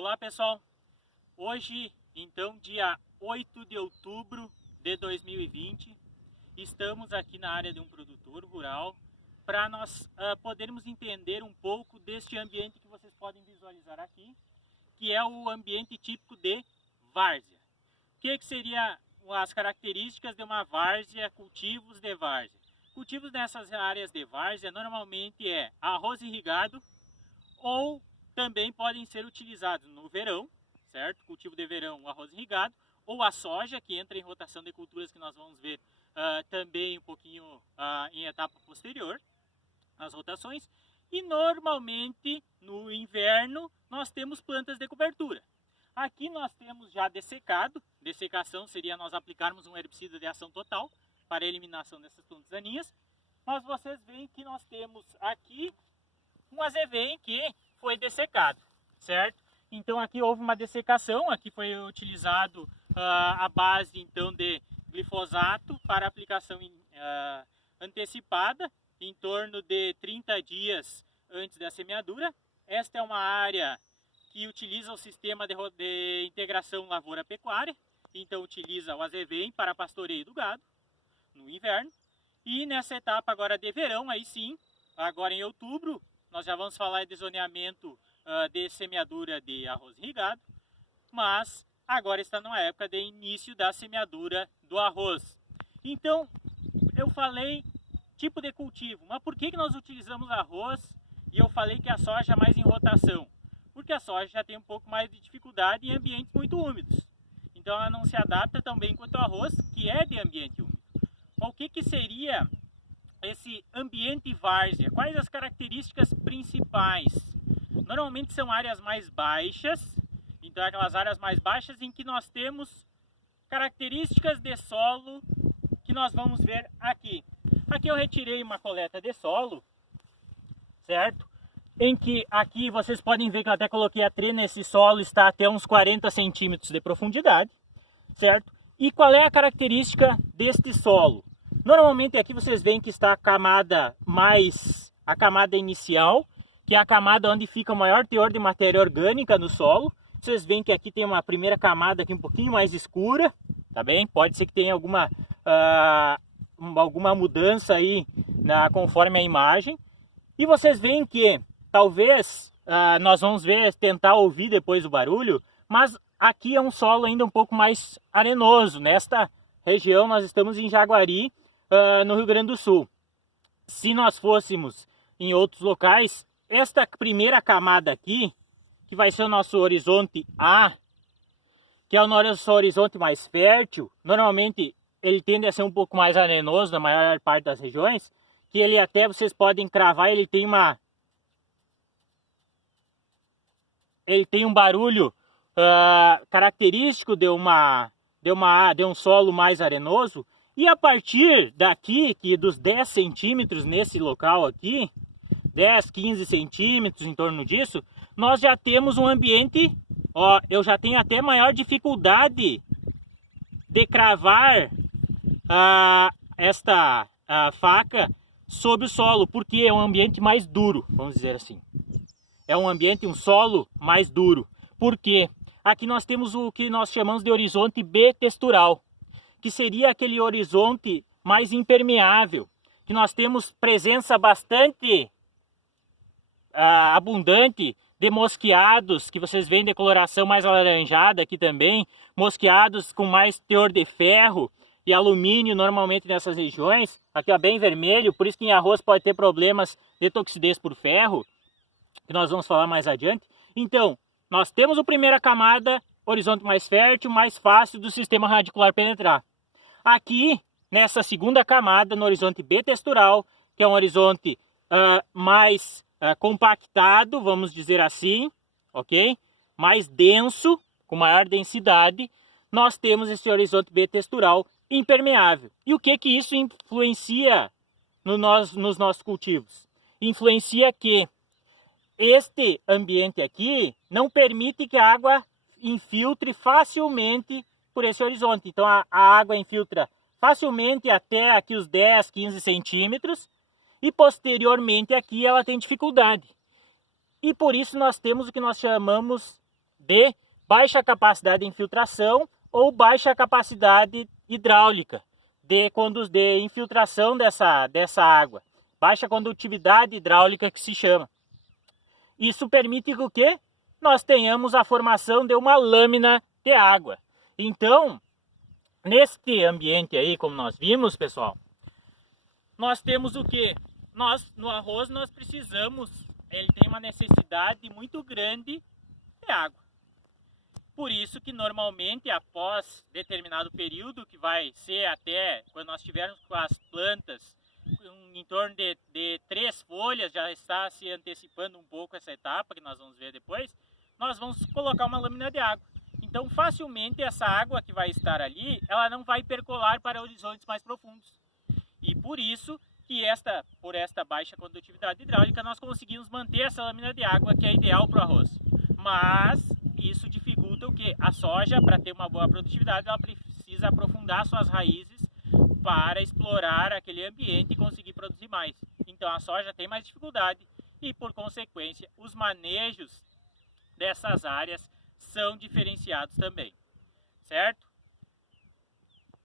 Olá pessoal, hoje então dia 8 de outubro de 2020, estamos aqui na área de um produtor rural para nós podermos entender um pouco deste ambiente que vocês podem visualizar aqui, que é o ambiente típico de várzea. O que seria as características de uma várzea, cultivos de várzea? Cultivos nessas áreas de várzea normalmente é arroz irrigado ou também podem ser utilizados no verão, certo? Cultivo de verão, o arroz irrigado, ou a soja, que entra em rotação de culturas que nós vamos ver também um pouquinho em etapa posterior, as rotações. E normalmente no inverno nós temos plantas de cobertura. Aqui nós temos já dessecado, dessecação seria nós aplicarmos um herbicida de ação total para a eliminação dessas plantas daninhas. Mas vocês veem que nós temos aqui um azevém que foi dessecado, certo? Então aqui houve uma dessecação, aqui foi utilizado a base então de glifosato para aplicação antecipada, em torno de 30 dias antes da semeadura. Esta é uma área que utiliza o sistema de integração lavoura-pecuária, então utiliza o azevém para pastoreio do gado no inverno. E nessa etapa agora de verão, aí sim, agora em outubro, nós já vamos falar de zoneamento de semeadura de arroz irrigado, mas agora está numa época de início da semeadura do arroz. Então, eu falei tipo de cultivo, mas por que nós utilizamos arroz e eu falei que a soja é mais em rotação? Porque a soja já tem um pouco mais de dificuldade em ambientes muito úmidos. Então ela não se adapta tão bem quanto o arroz, que é de ambiente úmido. Mas o que seria esse ambiente várzea? Quais as características principais? Normalmente são áreas mais baixas, então aquelas áreas mais baixas em que nós temos características de solo que nós vamos ver aqui. Aqui eu retirei uma coleta de solo, certo? Em que aqui vocês podem ver que eu até coloquei a trena, esse solo está até uns 40 centímetros de profundidade, certo? E qual é a característica deste solo? Normalmente aqui vocês veem que está a camada inicial, que é a camada onde fica o maior teor de matéria orgânica no solo. Vocês veem que aqui tem uma primeira camada aqui um pouquinho mais escura, tá bem? Pode ser que tenha alguma mudança aí conforme a imagem. E vocês veem que talvez nós vamos tentar ouvir depois o barulho, mas aqui é um solo ainda um pouco mais arenoso. Nesta região nós estamos em Jaguari, no Rio Grande do Sul. Se nós fôssemos em outros locais, esta primeira camada aqui, que vai ser o nosso horizonte A, que é o nosso horizonte mais fértil, normalmente ele tende a ser um pouco mais arenoso na maior parte das regiões, que ele até vocês podem cravar, ele tem um barulho característico de um solo mais arenoso. E a partir daqui, que dos 10 centímetros nesse local aqui, 10, 15 centímetros em torno disso, nós já temos um ambiente, eu já tenho até maior dificuldade de cravar esta faca sobre o solo, porque é um ambiente mais duro, vamos dizer assim. É um solo mais duro. Por quê? Aqui nós temos o que nós chamamos de horizonte B textural, que seria aquele horizonte mais impermeável, que nós temos presença bastante abundante de mosqueados, que vocês veem de coloração mais alaranjada aqui também, mosqueados com mais teor de ferro e alumínio normalmente nessas regiões, aqui bem vermelho, por isso que em arroz pode ter problemas de toxidez por ferro, que nós vamos falar mais adiante. Então, nós temos a primeira camada, horizonte mais fértil, mais fácil do sistema radicular penetrar. Aqui, nessa segunda camada, no horizonte B textural, que é um horizonte mais compactado, vamos dizer assim, ok? Mais denso, com maior densidade, nós temos esse horizonte B textural impermeável. E o que isso influencia nos nossos cultivos? Influencia que este ambiente aqui não permite que a água infiltre facilmente por esse horizonte. Então a água infiltra facilmente até aqui os 10, 15 centímetros e posteriormente aqui ela tem dificuldade. E por isso nós temos o que nós chamamos de baixa capacidade de infiltração ou baixa capacidade hidráulica de infiltração dessa água. Baixa condutividade hidráulica que se chama. Isso permite que o quê? Nós tenhamos a formação de uma lâmina de água. Então, neste ambiente aí, como nós vimos, pessoal, nós temos o quê? No arroz nós precisamos, ele tem uma necessidade muito grande de água. Por isso que normalmente após determinado período, que vai ser até quando nós tivermos com as plantas em torno de 3 folhas, já está se antecipando um pouco essa etapa que nós vamos ver depois, nós vamos colocar uma lâmina de água. Então facilmente essa água que vai estar ali, ela não vai percolar para horizontes mais profundos. E por isso que por esta baixa condutividade hidráulica nós conseguimos manter essa lâmina de água que é ideal para o arroz. Mas isso dificulta o quê? A soja, para ter uma boa produtividade, ela precisa aprofundar suas raízes para explorar aquele ambiente e conseguir produzir mais. Então a soja tem mais dificuldade e, por consequência, os manejos dessas áreas são diferenciados também, certo?